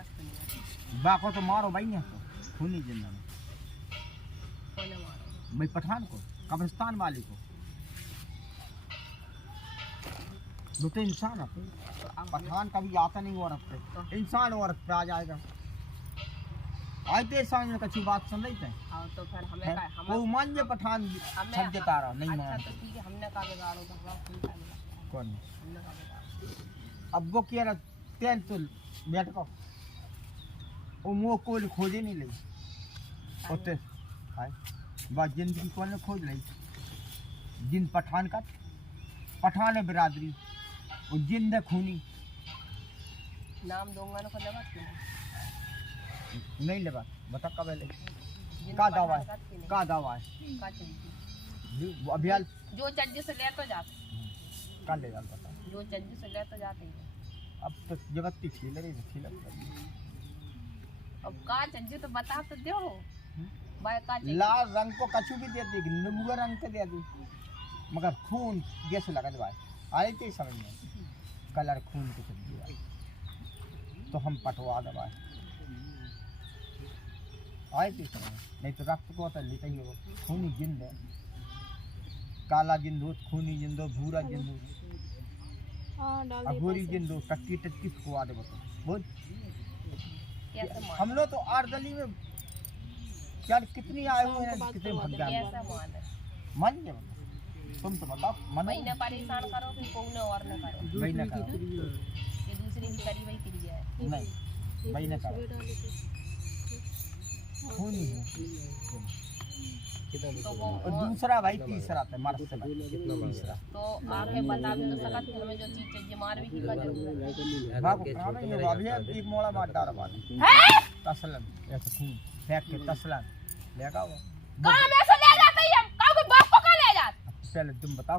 बात सुनिए। बाको तो मारो भाई ने खूनी जिंदा में कौन मारो? भाई पठान को, कब्रिस्तान वाले को। वो तो इंसान है, पठान कभी आता नहीं औरत पे, इंसान औरत पे आ जाएगा। आज तो सामने कच्ची बात सुन रही थे। हाँ तो फिर हमें का हम वो मान जे पठान छट जता रहा नहीं अच्छा मान। तो ठीक है, हमने का बिगाड़ो भगवान खुद का बिगाड़ो। कौन हमने का बिगाड़ो। अब वो कह रहा तेन तो बैठ को वो मुँह कोई खोजे नहीं लगी होते हाय बात जिंदगी कौन खोज ली जिन पठान का पठान है बिरादरी वो जिंद है खूनी नाम दूंगा ना को लगा नहीं लगा बता कब है का दावा है का दावा है का चाहिए वो अभियाल जो चज्जे से ले तो जाते का ले जाल बता जो चज्जे से ले तो जाते हैं। अब तो जगत की खेल रही खेल अब का चज्जे तो बता तो दो भाई का चाहिए। लाल रंग को कछु भी दे दी नींबू रंग के दे दी मगर खून जैसे लगा भाई आए थे समझ में कलर खून के चल दिया तो हम पटवा दबाए आए थे समझ नहीं तो रक्त को तो लेते ही हो खूनी जिंद है काला जिंदू खूनी जिंदो भूरा जिंदू अघोरी जिंदो टक्की टक्की खुआ दे बता बोल हम लोग तो आर्दली में क्या कितनी आए हुए हैं कितने भग गए मन जे तुम तो बताओ मन महीने परेशान करो फिर को ने और न करो भाई ना करो ये दूसरी की करी वही क्रिया है नहीं भाई ना करो खूनी है तो वो और दूसरा भाई तीसरा था मर्द से भाई तीसरा तो आके बता भी तो सकत कि हमें जो चीज चाहिए मार भी की का जरूरत है। बाबू खाना ये अभी एक मोड़ा मार डाल मार हैं तसलन ऐसे खून फेंक के तसलन लेगा वो कहां में से ले जाते हैं का कोई बाप को कहां ले जात पहले तुम बताओ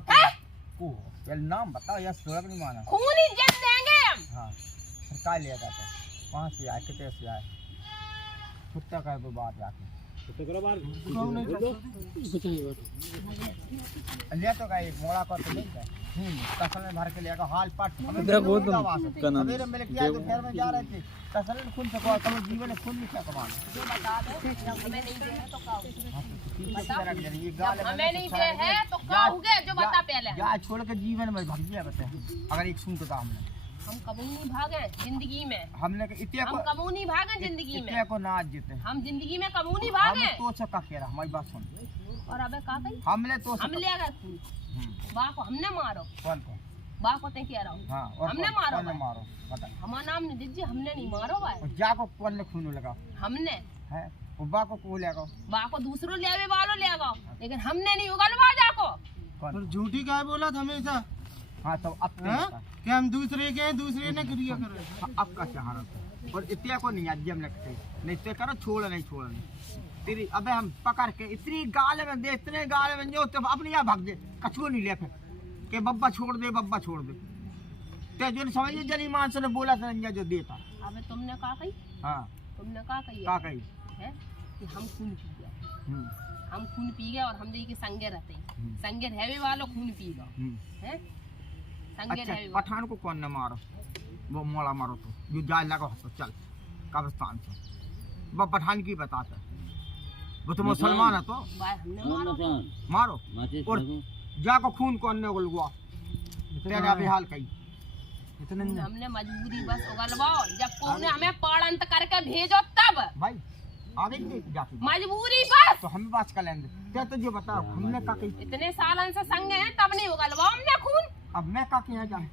को पहले नाम बताओ या सोलक नहीं माना खून ही जन देंगे हम। हाँ सरकार ले जाते वहाँ से आए कितने से आए कुत्ता का वो बात जाके ले तो गए मोड़ा को तो नहीं गए तसल में भर के लेगा हाल पाट हमें देखो तो मेरे मेरे किया तो फिर में जा रहे थे तसल में खून से को तुम जीवन में खून नहीं क्या कमाना जो बता दो जब हमें नहीं दे है तो का ये गाल हमें नहीं दे है तो का हो गया जो बता पहले या छोड़ के जीवन में भाग गया बता अगर एक सुन तो हमने हम कबू नहीं भागे जिंदगी में हमने इतने हम कबू नहीं भागे जिंदगी में इतने को नाच जीते हम जिंदगी में कबू नहीं भागे हम तो का कह रहा हमारी बात सुन और अबे का कही हमने तो हम ले गए खून बा को हमने मारो कौन को बा को ते कह रहा हूं हां और हमने मारो कौन ने मारो बता हमारा नाम नहीं दीजिए हमने नहीं मारो भाई और जा को कौन ने खून लगा हमने है उबा को लेगा बा को दूसरों लेवे वालों लेगा लेकिन हमने नहीं उगलवा जा को कौन झूठी काय बोला था हमेशा हां तो अब कि हम दूसरे के हैं दूसरे ने क्रिया कर रहे अब का क्या हालत और इतने को नहीं आज हम लगते नहीं तो करो छोड़ नहीं तेरी अबे हम पकड़ के इतनी गाल में दे इतने गाल में जो तो अपने यहाँ भाग दे कछुआ नहीं ले फिर के बब्बा छोड़ दे ते जो समझ जली मानस ने बोला था जो देता अबे तुमने कहा कही हां तुमने कहा कही का कही है कि हम खून पी गए हम खून पी गए और हम देखिए संगे रहते हैं संगे रहवे वालों खून पी गए हैं संगे अच्छा रहवे पठान को कौन ने मारो वो मोड़ा मारो तो जो जाए लगा तो चल कब्रिस्तान से वो पठान की बताता वो तो मुसलमान है तो भाई हमने मारो और जाको खून कौन ने उगलवा तेरे अभी हाल कही इतने नहीं हमने मजबूरी बस उगलवाओ जब कोने हमें पढ़ंत करके भेजो तब भाई आगे नहीं जाती मजबूरी बस तो हम बात कर लेंगे क्या तुझे बताओ हमने का कही इतने सालन से संग हैं तब नहीं उगलवाओ हमने खून अब मैं का कहा जाए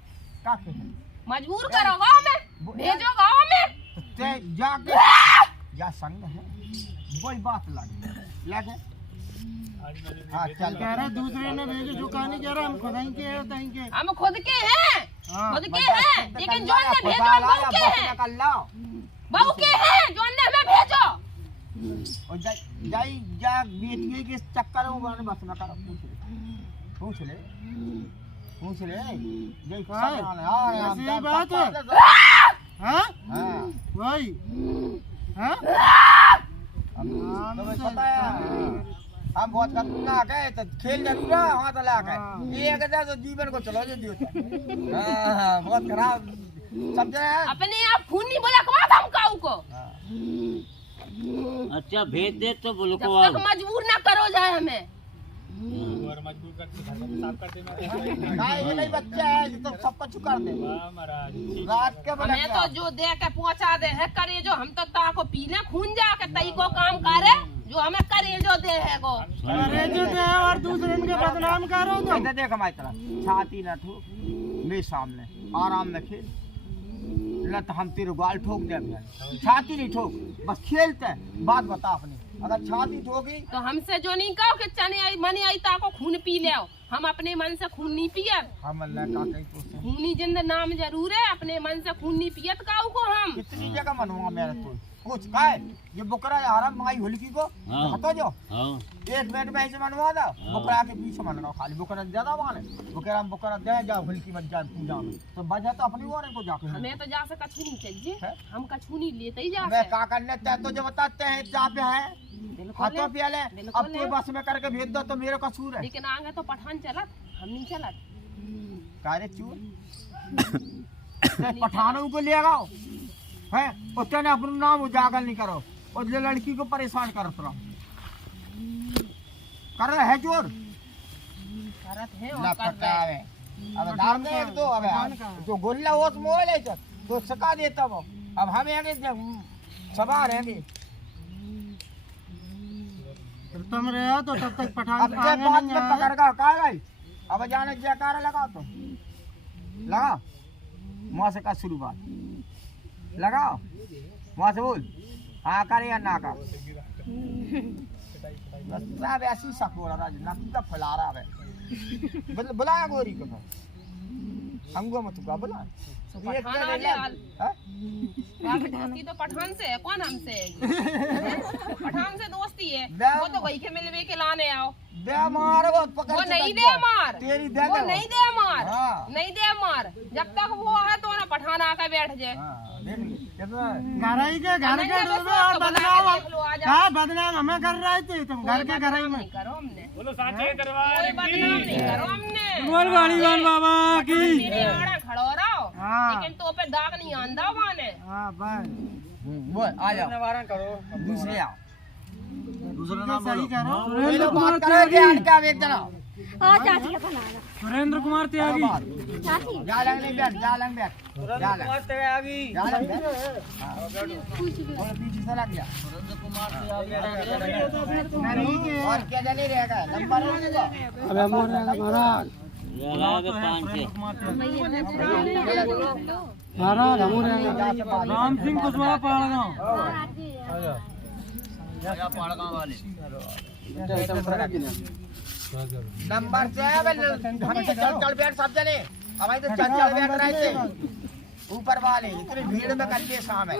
का कहे मजबूर करो गाँव में भेजो गाँव में तो ते जाके या संग है वही बात लगे हाँ चल कह रहे दूसरे ने भेजे जो कहानी कह रहा हम खुद ही के हैं तहीं के हम खुद के हैं खुद के हैं लेकिन जो ने भेजो बहू के हैं बहू के हैं जो ने हमें भेजो और जाई जा बेटिए के चक्कर में बने बस ना करो पूछ ले जय ऐसी बात है हाँ हाँ वही हाँ तुम्हें पता है हम बहुत खतरनाक है तो खेल जरूर है हाथ ला के एक तो जीवन को चलो जो दियो बहुत खराब समझे अपने आप खून नहीं बोला कमा था हम काऊ को बच्चा भेज दे तो जब बुलको तक मजबूर ना करो जाए हमें। नहीं ये नहीं बच्चा है जो तो सब कुछ कर दे रात के बना हमें तो जो दे के पहुंचा दे है करे जो, हम तो ताको पीने खून जा के तई को काम करे जो हमें करे जो दे है को अरे जो दे और दूसरे के बदनाम करो तो इधर देख हमारी तरफ छाती न ठोक मेरे सामने आराम में खेल न तो हम तेरे गाल ठोक दे अभी। छाती नहीं ठोक बस खेलते हैं। बात बता अपनी अगर छाती ठोकी तो हमसे जो नहीं कहो कि चने आई मनी आई ताको खून पी ले, हम अपने मन से खून नहीं पियत। हम अल्लाह का कहीं तो से खूनी जिंद नाम जरूर है, अपने मन से खून नहीं पियत काऊ को हम। कितनी जगह मनवा मेरा तो कुछ का है ये बुकरा हराम मंगाई हुलकी को हाँ। हतो जो हाँ एक मिनट में ऐसे मनवा दो बुकरा के पीछे मनवाओ खाली बुकरा ज्यादा माने बुकरा दे जाओ हुलकी मत जा पूजा में तो बजा तो अपनी ओर को जाके हमें तो जा से कछु नहीं चाहिए, है? हम कछु नहीं लेते ही जा मैं से। का करने ते तो जो बताते हैं जहाँ पे है बिल्कुल हाथों है, पियाले बिल्कुल अब तू बस में करके भेज दो तो मेरे कसूर है लेकिन आगे तो पठान चलत, हम नहीं चलत। कारे चूर पठानों को ले आओ है उतने अपना नाम उजागर नहीं करो और जो लड़की को परेशान करो थोड़ा कर रहे है चोर करत है और ना कर पता रहे। है अब दाम दे एक दो अब तो गोल्ला वो मोबाइल है तो सका देता वो अब हम आगे सवार हैं तुम रहे हो तो तब तक पठान अब के बाद में पकड़ का कहा गई अब जाने जयकारा लगा तो लगा वहां से का शुरुआत लगाओ वहां से बोल हाँ कर या ना कर बस सब ऐसी सकोरा राज नकी का फैला रहा है बुलाया गोरी को हमको मत का बुला तो पठान आ जाए हाल। दोस्ती तो पठान से है, कौन हमसे है? पठान से दोस्ती है, वो तो वही के मिलवे के लाने आओ। दे मार वो पकड़ वो के नहीं रख दे दो। मार, तेरी दे वो दे नहीं दे मार, हाँ। नहीं दे मार। जब तक वो है तो ना पठान आकर बैठ जाए। हाँ, देख ले कितना घर ही के घर नहीं के है तो डूबे और तो बना बदनाम के देख लो, आ जाओ। हाँ बदनाम हमें कर रहे थे तुम घर के घर ही में नहीं करो हमने, कोई बदनाम नहीं करो हमने। बोल गाड़ीवान बाबा की तेरे आड़ा खड़ो रहो, हाँ। लेकिन तो पे दाग नहीं आंदा माने। हाँ बस बोल आ जाओ निवारण करो दूसरे आओ दूसरा नाम सही करो ये लोग बात कर रहे हैं क्या एक जना सुरेंद्र कुमार त्यागी जा लंग नहीं बैठ जा लंग बैठ जा लंग त्यागी जा लंग बैठ और पीछे से लग गया और क्या जले रहेगा नंबर रहेगा अबे मोर महाराज लगा के 5 महाराज हमू राम सिंह कुशवाहा पाड़गांव नंबर से है हम चल बैठ सब जने हमारी तो चल बैठ रहे थे ऊपर वाले इतनी भीड़ में करके शाम है